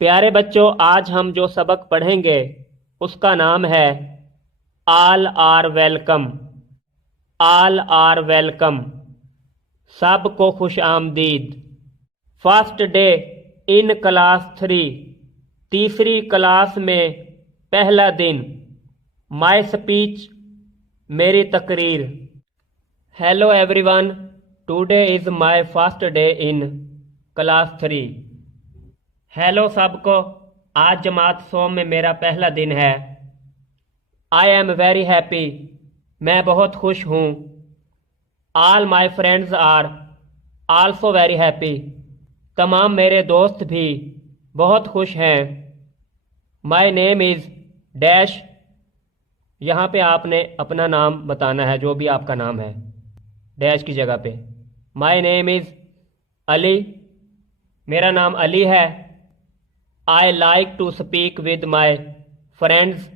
پیارے بچوں، آج ہم جو سبق پڑھیں گے اس کا نام ہے all are welcome. All are welcome, سب کو خوش آمدید۔ فرسٹ ڈے ان کلاس 3، تیسری کلاس میں پہلا دن۔ مائی اسپیچ، میری تقریر۔ Hello everyone, today is my first day in class 3۔ Hello سب کو، آج جماعت سوم میں میرا پہلا دن ہے۔ آئی ایم ویری ہیپی، میں بہت خوش ہوں۔ All my friends are also very happy, تمام میرے دوست بھی بہت خوش ہیں۔ مائی نیم از ڈیش، یہاں پہ آپ نے اپنا نام بتانا ہے، جو بھی آپ کا نام ہے، ڈیش کی جگہ پہ۔ مائی نیم از علی، میرا نام علی ہے۔ I like to speak with my friends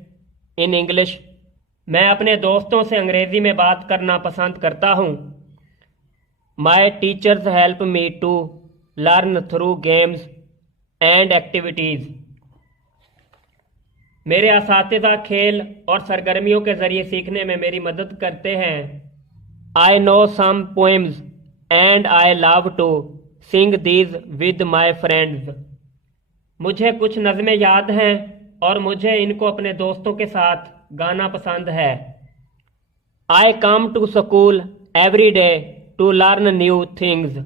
in English, میں اپنے دوستوں سے انگریزی میں بات کرنا پسند کرتا ہوں۔ My teachers help me to learn through games and activities, میرے اساتذہ کھیل اور سرگرمیوں کے ذریعے سیکھنے میں میری مدد کرتے ہیں۔ I know some poems and I love to sing these with my friends, مجھے کچھ نظمیں یاد ہیں اور مجھے ان کو اپنے دوستوں کے ساتھ گانا پسند ہے۔ I come to school every day to learn new things,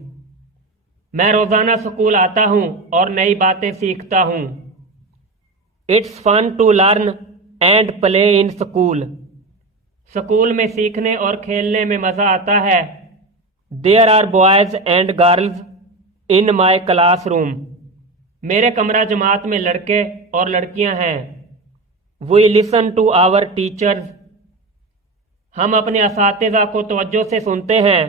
میں روزانہ اسکول آتا ہوں اور نئی باتیں سیکھتا ہوں۔ It's fun to learn and play in school, school میں سیکھنے اور کھیلنے میں مزہ آتا ہے۔ There are boys and girls in my class room, میرے کمرہ جماعت میں لڑکے اور لڑکیاں ہیں۔ وی لسن ٹو آور ٹیچرز، ہم اپنے اساتذہ کو توجہ سے سنتے ہیں۔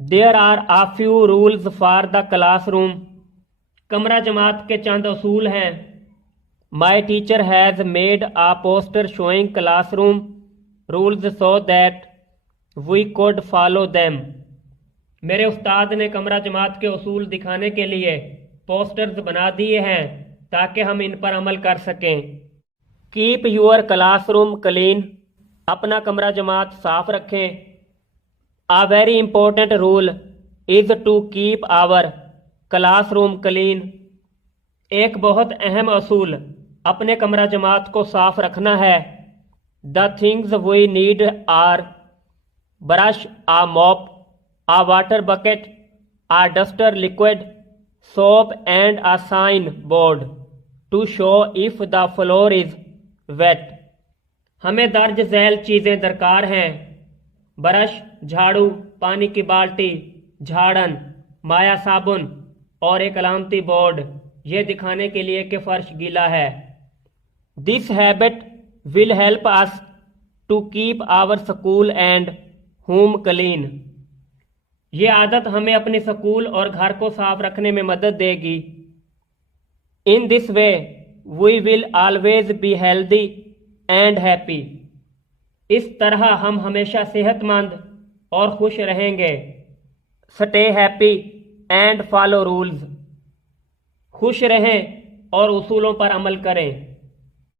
There are a few rules for the class room, کمرہ جماعت کے چند اصول ہیں۔ My teacher has made a poster showing class room rules so that we could follow them, میرے استاد نے کمرہ جماعت کے اصول دکھانے کے لیے پوسٹرز بنا دیے ہیں تاکہ ہم ان پر عمل کر سکیں۔ Keep your classroom clean, اپنا کمرہ جماعت صاف رکھیں۔ A very important role is to keep our classroom clean, ایک بہت اہم اصول اپنے کمرہ جماعت کو صاف رکھنا ہے۔ The things we need are brush, a mop, a water bucket, a duster liquid, soap and a sign board to show if the floor is wet، ہمیں درج ذیل چیزیں درکار ہیں: برش، جھاڑو، پانی کی بالٹی، جھاڑن، مایا صابن اور ایک علامتی بورڈ، یہ دکھانے کے لیے کہ فرش گیلا ہے۔ This habit will help us to keep our school and home clean، یہ عادت ہمیں اپنے سکول اور گھر کو صاف رکھنے میں مدد دے گی۔ In this way we will always be healthy and happy، اس طرح ہم ہمیشہ صحت مند اور خوش رہیں گے۔ Stay happy and follow rules، خوش رہیں اور اصولوں پر عمل کریں۔